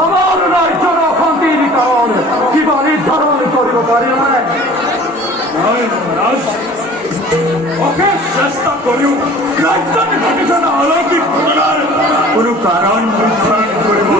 আমার রাজ্যের অশান্তির কারণ কিবা নির্ধারণ করিব পারি নাই ওকে চেষ্টা করিও রাজ্যের ঘটিত অলৌকিক ঘটনার কোনো কারণ নির্ধারণ করিব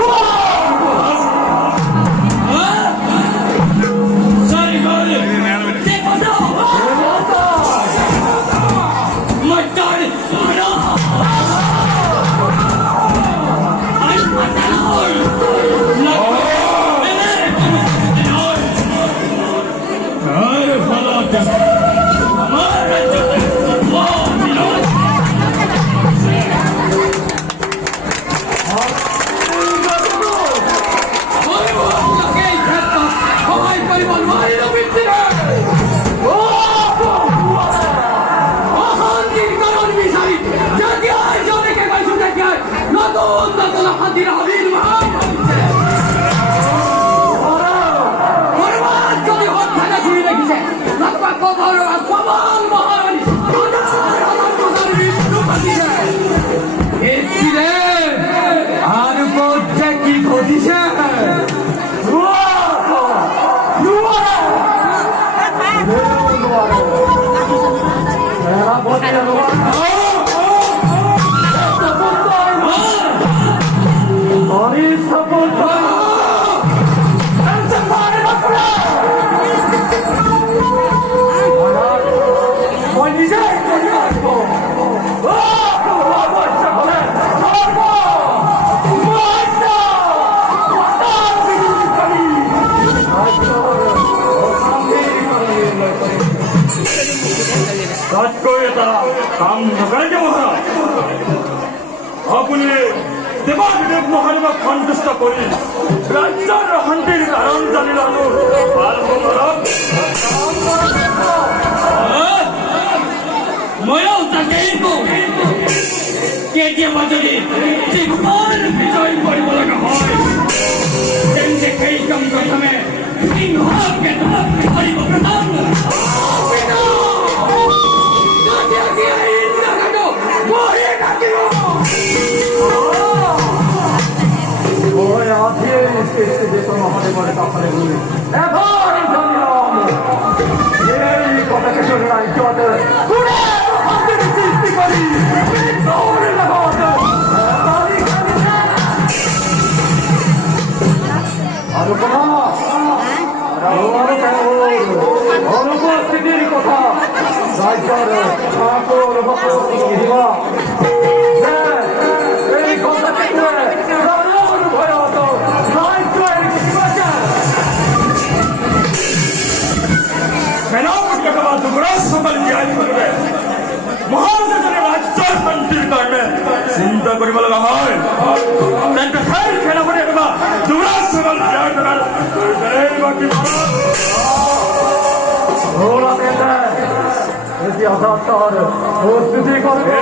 আপনি দেবাদেব মহাদেবক সন্তুষ্ট কৰি ৰাজ্যৰ শান্তিৰ কাৰণ জানিলানো ময়ো তাকেই কওঁ কেতিয়াবা যদি জীৱন বিজয় কৰিব লগা হয় তেন্তে সেই কাম প্ৰথমে সিংহকে ধৰিব প্ৰথম মহাদেবের কাছে বলি এবার জানিলাম এই কথাকে শুনে রাজ্যতে সৃষ্টি করি অনুপস্থিতির কথা রাজ্যের ঠাকুর এই কথা চিন্তা কৰিব লগা হয় তেন্তে সেই সেনাপতি একেবা যুৱৰাজ সকল ত্যাগ কৰাৰ প্রস্তুতি করবে